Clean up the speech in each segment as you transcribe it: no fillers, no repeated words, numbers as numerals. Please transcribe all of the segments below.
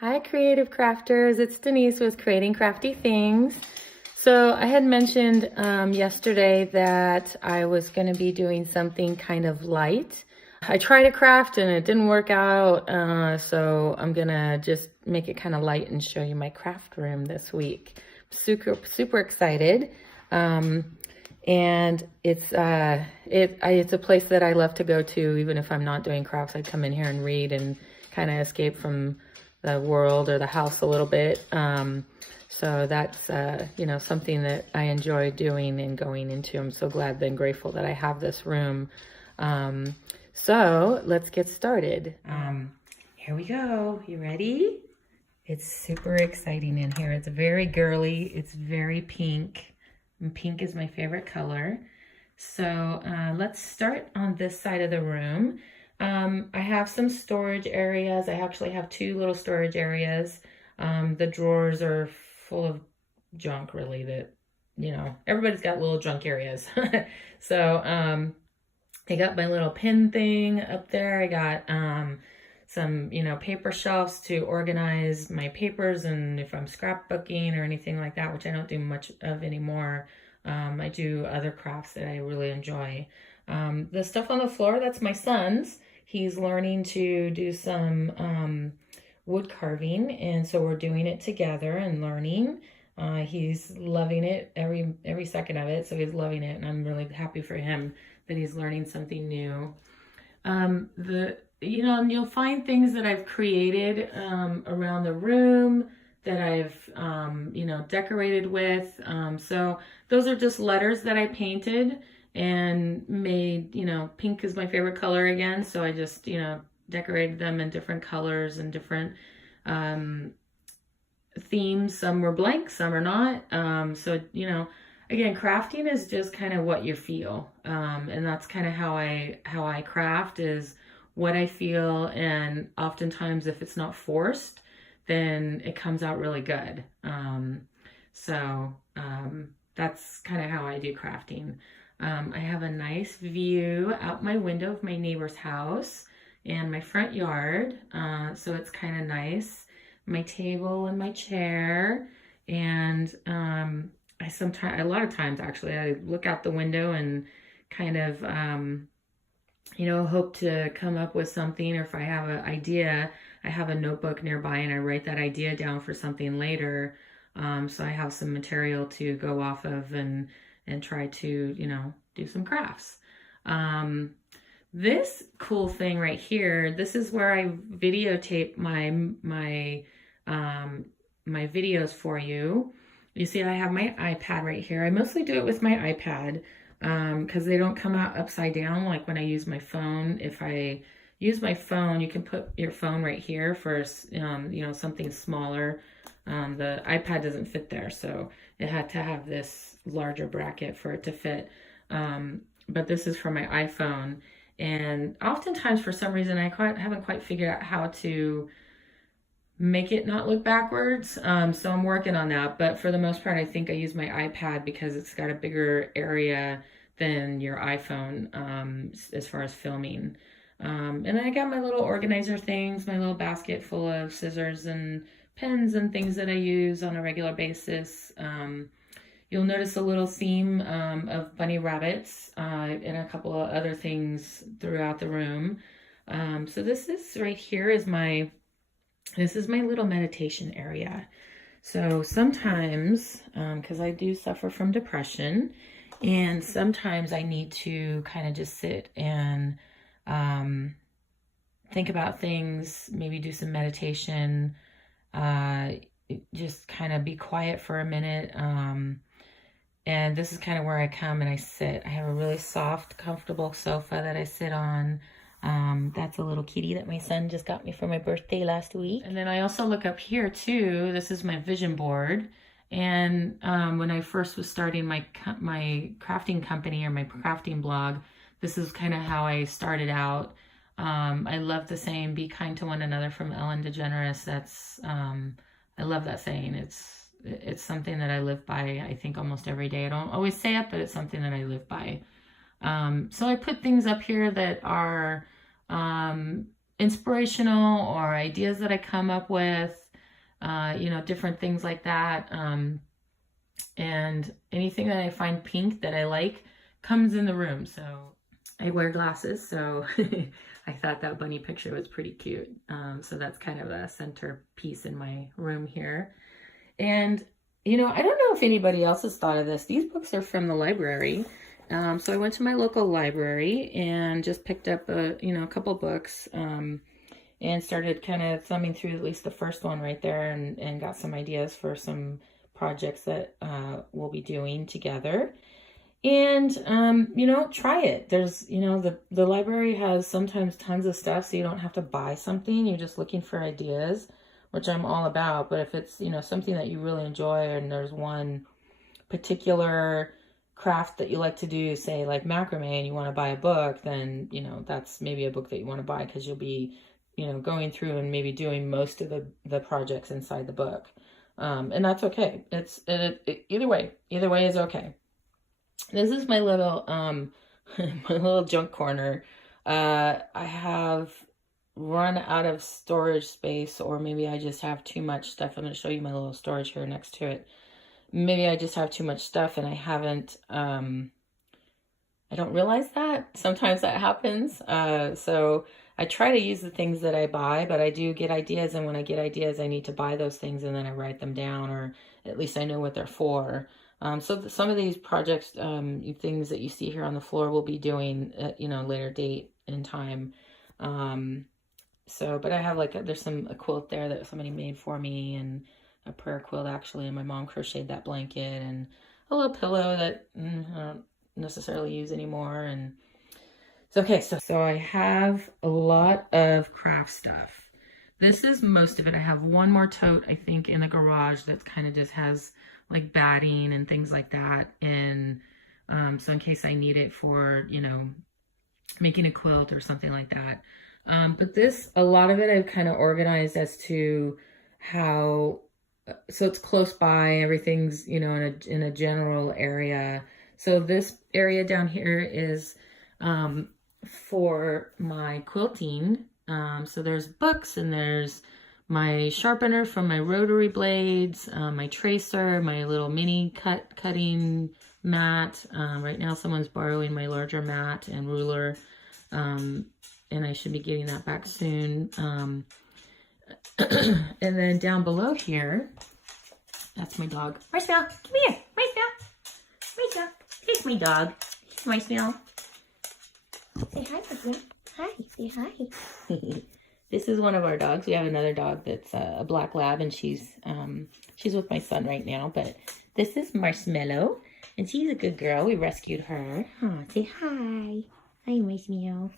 Hi creative crafters, it's Denise with Creating Crafty Things. So I had mentioned yesterday that I was going to be doing something kind of light. I tried a craft and it didn't work out, so I'm going to just make it kind of light and show you my craft room this week. Super excited. And it's a place that I love to go to even if I'm not doing crafts. I come in here and read and kind of escape from the world or the house a little bit. So that's, something that I enjoy doing and going into. I'm so glad and grateful that I have this room. So let's get started. Here we go. You ready? It's super exciting in here. It's very girly. It's very pink. And pink is my favorite color. So let's start on this side of the room. I have some storage areas. I actually have two little storage areas. The drawers are full of junk, really, that, everybody's got little junk areas. So I got my little pin thing up there. I got some, paper shelves to organize my papers, and if I'm scrapbooking or anything like that, which I don't do much of anymore, I do other crafts that I really enjoy. The stuff on the floor, that's my son's. He's learning to do some wood carving, and so we're doing it together and learning. He's loving it every second of it, so he's loving it, and I'm really happy for him that he's learning something new. And you'll find things that I've created around the room that I've, decorated with. So those are just letters that I painted and made, pink is my favorite color again. So I just, decorated them in different colors and different themes. Some were blank, some are not. So, again, crafting is just kind of what you feel. And that's kind of how I craft, is what I feel. And oftentimes if it's not forced, then it comes out really good. That's kind of how I do crafting. I have a nice view out my window of my neighbor's house and my front yard. So it's kind of nice. My table and my chair. And a lot of times actually, I look out the window and kind of, hope to come up with something. Or if I have an idea, I have a notebook nearby and I write that idea down for something later. So I have some material to go off of and try to, do some crafts. This cool thing right here, this is where I videotape my videos for you. You see, I have my iPad right here. I mostly do it with my iPad because they don't come out upside down like when I use my phone. If I use my phone, you can put your phone right here for, something smaller. The iPad doesn't fit there, so it had to have this larger bracket for it to fit. But this is for my iPhone. And oftentimes, for some reason, I haven't quite figured out how to make it not look backwards. So I'm working on that. But for the most part, I think I use my iPad because it's got a bigger area than your iPhone as far as filming. And then I got my little organizer things, my little basket full of scissors and pens and things that I use on a regular basis. You'll notice a little theme of bunny rabbits and a couple of other things throughout the room. So this is right here is my little meditation area. So sometimes, because I do suffer from depression, and sometimes I need to kind of just sit and think about things, maybe do some meditation, just kind of be quiet for a minute. And this is kind of where I come and I sit. I have a really soft, comfortable sofa that I sit on. That's a little kitty that my son just got me for my birthday last week. And then I also look up here too. This is my vision board. And when I first was starting my crafting company or my crafting blog, this is kind of how I started out. I love the saying, "Be kind to one another," from Ellen DeGeneres. That's I love that saying. It's something that I live by, I think, almost every day. I don't always say it, but it's something that I live by. So I put things up here that are inspirational or ideas that I come up with. you know, different things like that. And anything that I find pink that I like comes in the room. So I wear glasses, so I thought that bunny picture was pretty cute. So that's kind of a centerpiece in my room here. And, you know, I don't know if anybody else has thought of this. These books are from the library. So I went to my local library and just picked up a couple books, and started kind of thumbing through at least the first one right there, and got some ideas for some projects that we'll be doing together. And, you know, try it. There's, you know, the library has sometimes tons of stuff, so you don't have to buy something. You're just looking for ideas, which I'm all about. But if it's, you know, something that you really enjoy, and there's one particular craft that you like to do, say like macrame, and you want to buy a book, then, you know, that's maybe a book that you want to buy, because you'll be, you know, going through and maybe doing most of the projects inside the book. And that's okay. Either way is okay. This is my little, my little junk corner. I have run out of storage space, or maybe I just have too much stuff. I'm going to show you my little storage here next to it. Maybe I just have too much stuff and I haven't, I don't realize that. Sometimes that happens. So I try to use the things that I buy, but I do get ideas. And when I get ideas, I need to buy those things, and then I write them down, or at least I know what they're for. So some of these projects, things that you see here on the floor, we'll be doing at, you know, later date and time. But I have there's a quilt there that somebody made for me, and a prayer quilt actually, and my mom crocheted that blanket, and a little pillow that I don't necessarily use anymore. And it's okay. So I have a lot of craft stuff. This is most of it. I have one more tote, I think, in the garage that kind of just has like batting and things like that. And so in case I need it for, you know, making a quilt or something like that. But a lot of it I've kind of organized as to how, so it's close by, everything's, you know, in a general area. So this area down here is for my quilting. So there's books, and there's my sharpener from my rotary blades, my tracer, my little mini cutting mat. Right now someone's borrowing my larger mat and ruler, and I should be getting that back soon. And then down below here, that's my dog. Marcel, come here. Marcel, here's my dog. Marcel. Say hi, Marcel. Hi, say hi. This is one of our dogs. We have another dog that's a black lab, and she's with my son right now. But this is Marshmallow, and she's a good girl. We rescued her. Oh, say hi. Hi, Marshmallow.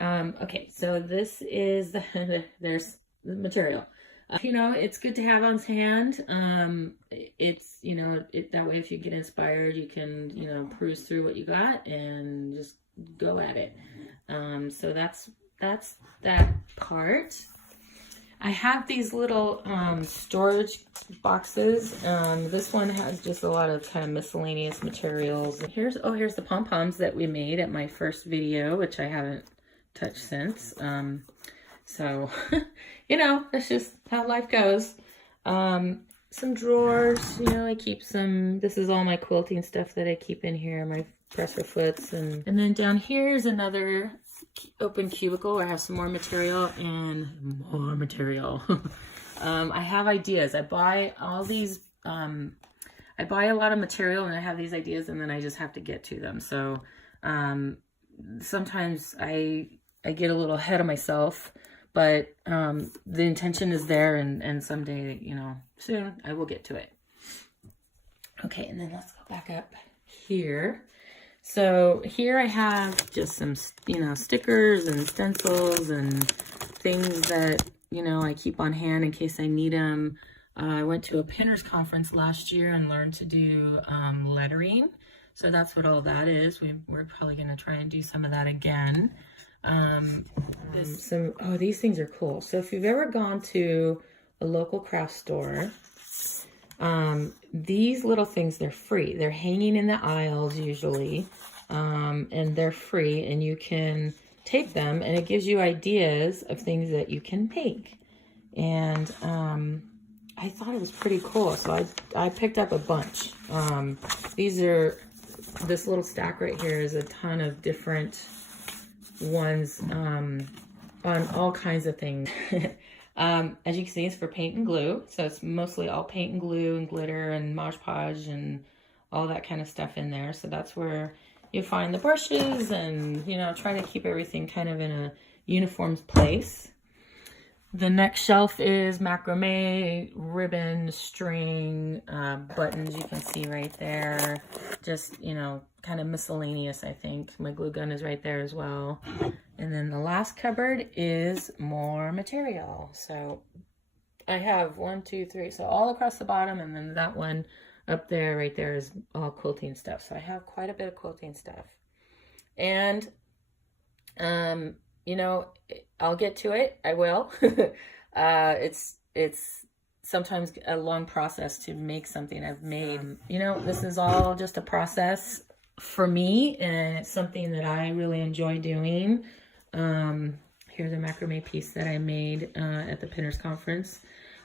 Okay, so this is there's the material. You know, it's good to have on hand. It's, you know, that way if you get inspired, you can, you know, cruise through what you got and just go at it. So that's that part. I have these little storage boxes. This one has just a lot of kind of miscellaneous materials. Here's the pom-poms that we made at my first video, which I haven't touched since. So, you know, that's just how life goes. Some drawers, you know, I keep some, this is all my quilting stuff that I keep in here, my presser foots. And then down here is another open cubicle where I have some more material and more material. I have ideas. I buy all these, I buy a lot of material, and I have these ideas, and then I just have to get to them. So, sometimes I get a little ahead of myself, but the intention is there, and someday, you know, soon I will get to it. Okay, and then let's go back up here. So here I have just some, you know, stickers and stencils and things that, you know, I keep on hand in case I need them. I went to a pinners conference last year and learned to do lettering. So that's what all that is. We're probably going to try and do some of that again. These things are cool. So if you've ever gone to a local craft store, these little things, they're free. They're hanging in the aisles usually, and they're free, and you can take them, and it gives you ideas of things that you can make. And I thought it was pretty cool. So I picked up a bunch. This little stack right here is a ton of different ones on all kinds of things. As you can see, it's for paint and glue. So it's mostly all paint and glue and glitter and Mod Podge and all that kind of stuff in there. So that's where you find the brushes and, you know, try to keep everything kind of in a uniform place. The next shelf is macrame, ribbon, string, buttons you can see right there. Just, you know, kind of miscellaneous, I think. My glue gun is right there as well. And then the last cupboard is more material. So I have 1, 2, 3, so all across the bottom, and then that one up there, right there is all quilting stuff. So I have quite a bit of quilting stuff. And, you know, I'll get to it. I will. It's sometimes a long process to make something I've made. You know, this is all just a process for me, and it's something that I really enjoy doing. Here's a macrame piece that I made at the Pinners Conference.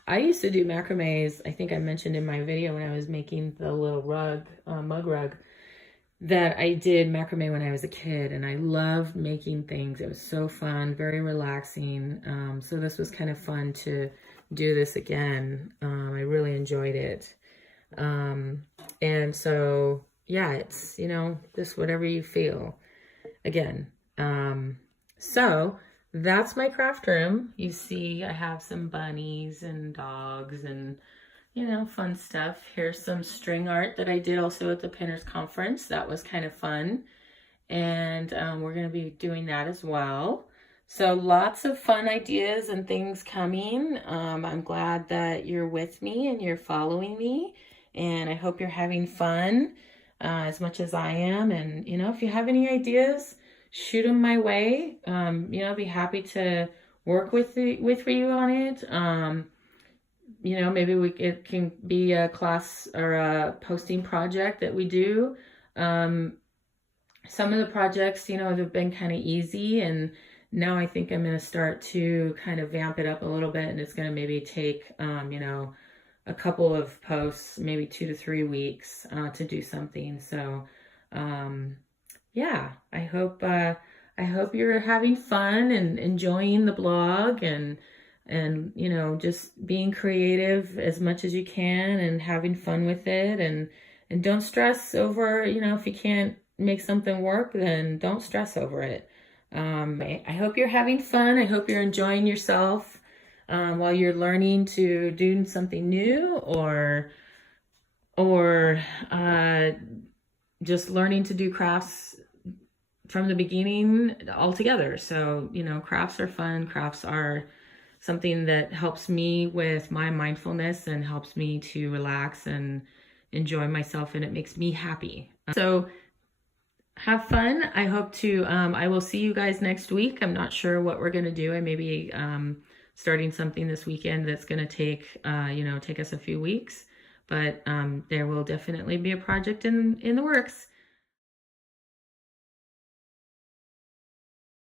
I used to do macrames, I think I mentioned in my video when I was making the little rug, mug rug, that I did macrame when I was a kid, and I loved making things. It was so fun, very relaxing. So this was kind of fun to do this again. I really enjoyed it. And so, yeah, it's, you know, just whatever you feel. Again, so that's my craft room. You see, I have some bunnies and dogs and, you know, fun stuff. Here's some string art that I did also at the Pinners Conference. That was kind of fun. And we're going to be doing that as well. So lots of fun ideas and things coming. I'm glad that you're with me and you're following me. And I hope you're having fun as much as I am. And, you know, if you have any ideas, shoot them my way. You know, I'll be happy to work with you on it. You know, maybe it can be a class or a posting project that we do. Some of the projects, you know, have been kind of easy, and now I think I'm going to start to kind of vamp it up a little bit, and it's going to maybe take, you know, a couple of posts, maybe 2 to 3 weeks to do something. So, yeah, I hope you're having fun and enjoying the blog and you know, just being creative as much as you can and having fun with it, and don't stress over, you know, if you can't make something work, then don't stress over it. I hope you're having fun. I hope you're enjoying yourself while you're learning to do something new, or just learning to do crafts from the beginning altogether. So, you know, crafts are fun. Crafts are something that helps me with my mindfulness and helps me to relax and enjoy myself, and it makes me happy. So have fun. I hope to, I will see you guys next week. I'm not sure what we're going to do. I may be starting something this weekend that's going to take, you know, take us a few weeks, but there will definitely be a project in the works.